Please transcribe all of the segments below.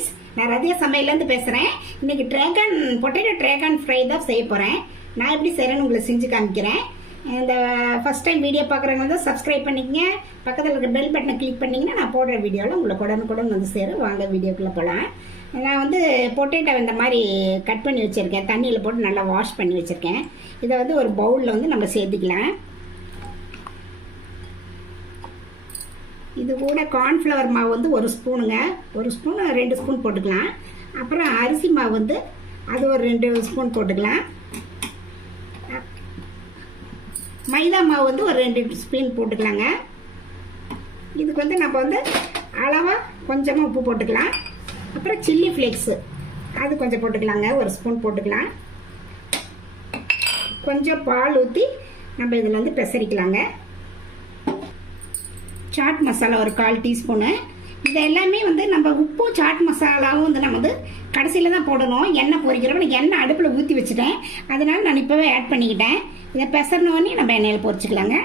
Friends, நான் ரதியா சமையலேருந்து பேசுகிறேன். இன்னைக்கு பொட்டேட்டோ ட்ராகன் ஃப்ரை தான் செய்ய போகிறேன். நான் எப்படி செய்கிறேன்னு உங்களுக்கு செஞ்சு காமிக்கிறேன். இந்த ஃபஸ்ட் டைம் வீடியோ பார்க்குறவங்க வந்து சப்ஸ்கிரைப் பண்ணிக்கங்க. பக்கத்தில் இருக்க பெல் பட்டனை கிளிக் பண்ணிங்கன்னா நான் போடுற வீடியோவில் உங்களுக்கு உடனுக்குடன் வந்து சேரும். வாங்க வீடியோக்குள்ளே போகலாம். நான் வந்து பொட்டேட்டோ இந்த மாதிரி கட் பண்ணி வச்சுருக்கேன். தண்ணியில் போட்டு நல்லா வாஷ் பண்ணி வச்சுருக்கேன். இதை வந்து ஒரு பவுலில் வந்து நம்ம சேர்த்துக்கலாம். இது கூட கார்ன்ஃப்ளவர் மாவு வந்து ஒரு ஸ்பூனுங்க, ஒரு ஸ்பூன் 2 ஸ்பூன் போட்டுக்கலாம். அப்புறம் அரிசி மாவு வந்து அது ஒரு 2 ஸ்பூன் போட்டுக்கலாம். மைதா மாவு வந்து ஒரு 2 ஸ்பூன் போட்டுக்கலாங்க. இதுக்கு வந்து நம்ம வந்து அளவாக கொஞ்சமாக உப்பு போட்டுக்கலாம். அப்புறம் சில்லி ஃப்ளேக்ஸு அது கொஞ்சம் போட்டுக்கலாங்க, ஒரு ஸ்பூன் போட்டுக்கலாம். கொஞ்சம் பால் ஊற்றி நம்ம இதில் வந்து பெசரிக்கலாங்க. சாட் மசாலா ஒரு 1/4 டீஸ்பூனு. இது எல்லாமே வந்து நம்ம உப்பும் சாட் மசாலாவும் வந்து நம்ம வந்து கடைசியில் தான் போடணும். எண்ணெய் பொரிக்கிறப்ப எண்ணெய் அடுப்பில் ஊற்றி வச்சுட்டேன், அதனால நான் இப்போவே ஆட் பண்ணிக்கிட்டேன். இதை பெசறினோடனே நம்ம எண்ணெயில் பொரிச்சுக்கலாங்க.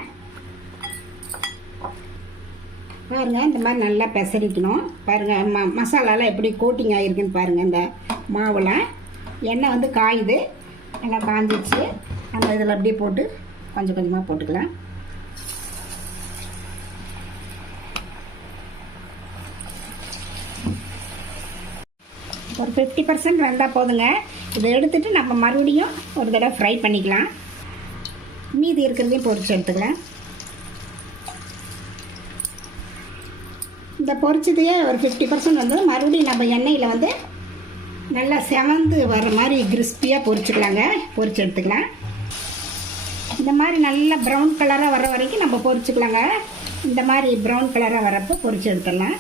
பாருங்கள், இந்த மாதிரி நல்லா பெசரிக்கணும். பாருங்கள், மசாலாலாம் எப்படி கோட்டிங் ஆகிருக்குன்னு பாருங்கள். இந்த மாவில் எண்ணெய் வந்து காயுது, நல்லா காஞ்சிச்சு. நம்ம இதில் அப்படியே போட்டு கொஞ்சம் கொஞ்சமாக போட்டுக்கலாம். ஒரு 50% வெந்தால் போதுங்க. இதை எடுத்துட்டு நம்ம மறுபடியும் ஒரு தடவை ஃப்ரை பண்ணிக்கலாம். மீதி இருக்கிறதையும் பொரிச்சு எடுத்துக்கலாம். இந்த பொரிச்சதையே ஒரு 50% வந்து மறுபடியும் நம்ம எண்ணெயில் வந்து நல்லா செவந்து வர்ற மாதிரி கிறிஸ்பியாக பொரிச்சு எடுத்துக்கலாம். இந்த மாதிரி நல்லா ப்ரௌன் கலராக வர்ற வரைக்கும் நம்ம பொரிச்சுக்கலாங்க. இந்த மாதிரி ப்ரௌன் கலராக வரப்போ பொரிச்சு எடுத்துடலாம்.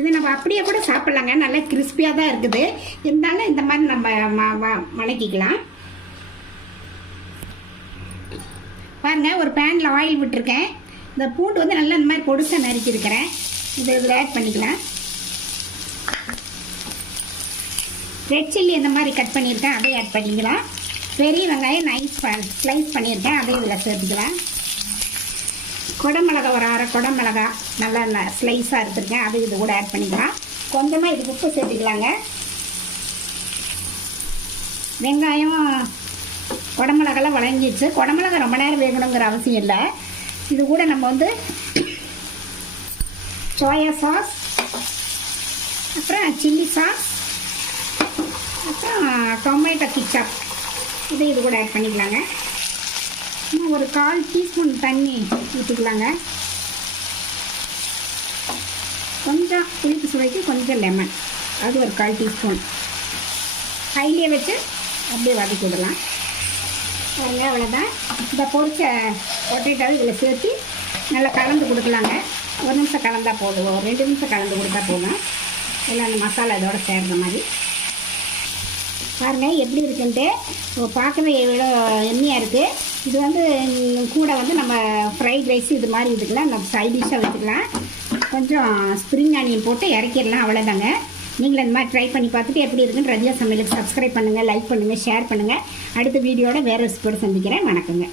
இது நம்ம அப்படியே கூட சாப்பிட்லாங்க, நல்லா கிறிஸ்பியாக தான் இருக்குது. இருந்தாலும் இந்த மாதிரி நம்ம வணக்கிக்கலாம். பாருங்கள், ஒரு பேனில் ஆயில் விட்டுருக்கேன். இந்த பூண்டு வந்து நல்லா இந்த மாதிரி பொடிசாக நறுக்கியிருக்கிறேன். இதில் ஆட் பண்ணிக்கலாம். ரெட் சில்லி இந்த மாதிரி கட் பண்ணியிருக்கேன், அதையும் ஆட் பண்ணிக்கலாம். பெரிய வெங்காயம் ஸ்லைஸ் பண்ணியிருக்கேன், அதையும் இதில் சேர்த்துக்கலாம். குடமிளகா ஒரு 1/2 குடமிளகா நல்லா ஸ்லைஸாக எடுத்துருக்கேன், அது இது கூட ஆட் பண்ணிக்கலாம். கொஞ்சமாக இதுக்கு உப்பு சேர்த்துக்கலாங்க. வெங்காயம் குடமிளகாலாம் வளைஞ்சிச்சு. குடமிளகா ரொம்ப நேரம் வேகணுங்கிற அவசியம் இல்லை. இது கூட நம்ம வந்து சோயா சாஸ், அப்புறம் சில்லி சாஸ், அப்புறம் டொமேட்டோ கெச்சப் இது கூட ஆட் பண்ணிக்கலாங்க. இன்னும் ஒரு 1/4 டீஸ்பூன் தண்ணி ஊற்றிக்கலாங்க. கொஞ்சம் புளிப்பு சுவைக்கு கொஞ்சம் லெமன், அது ஒரு 1/4 டீஸ்பூன். ஹைலியே வச்சு அப்படியே வதக்கி விடலாம். அவ்வளோதான். இந்த பொரிச்ச பொட்டேட்டோ இதில் சேர்த்து நல்லா கலந்து கொடுக்கலாங்க. 1 நிமிஷம் கலந்தால் போதும், ஒரு 2 நிமிஷம் கலந்து கொடுத்தா போதும். எல்லாம் அந்த மசாலா இதோட சேர்ற மாதிரி. பாருங்கள் எப்படி இருக்குன்ட்டு. பார்க்கவே எவ்வளோ எண்ணெயாக இருக்குது. இது வந்து கூட வந்து நம்ம ஃப்ரைட் ரைஸ் இது மாதிரி இதுக்கெலாம் நம்ம சைட் டிஷ்ஷாக வச்சுக்கலாம். கொஞ்சம் ஸ்ப்ரிங் ஆனியன் போட்டு இறக்கிடலாம். அவ்வளோதாங்க. நீங்களும் இந்த மாதிரி ட்ரை பண்ணி பார்த்துட்டு எப்படி இருக்குன்னு ரதியா சமையலுக்கு சப்ஸ்கிரைப் பண்ணுங்கள், லைக் பண்ணுங்கள், ஷேர் பண்ணுங்கள். அடுத்த வீடியோட வேறு ரெசிபியோடு சந்திக்கிறேன். வணக்கங்க.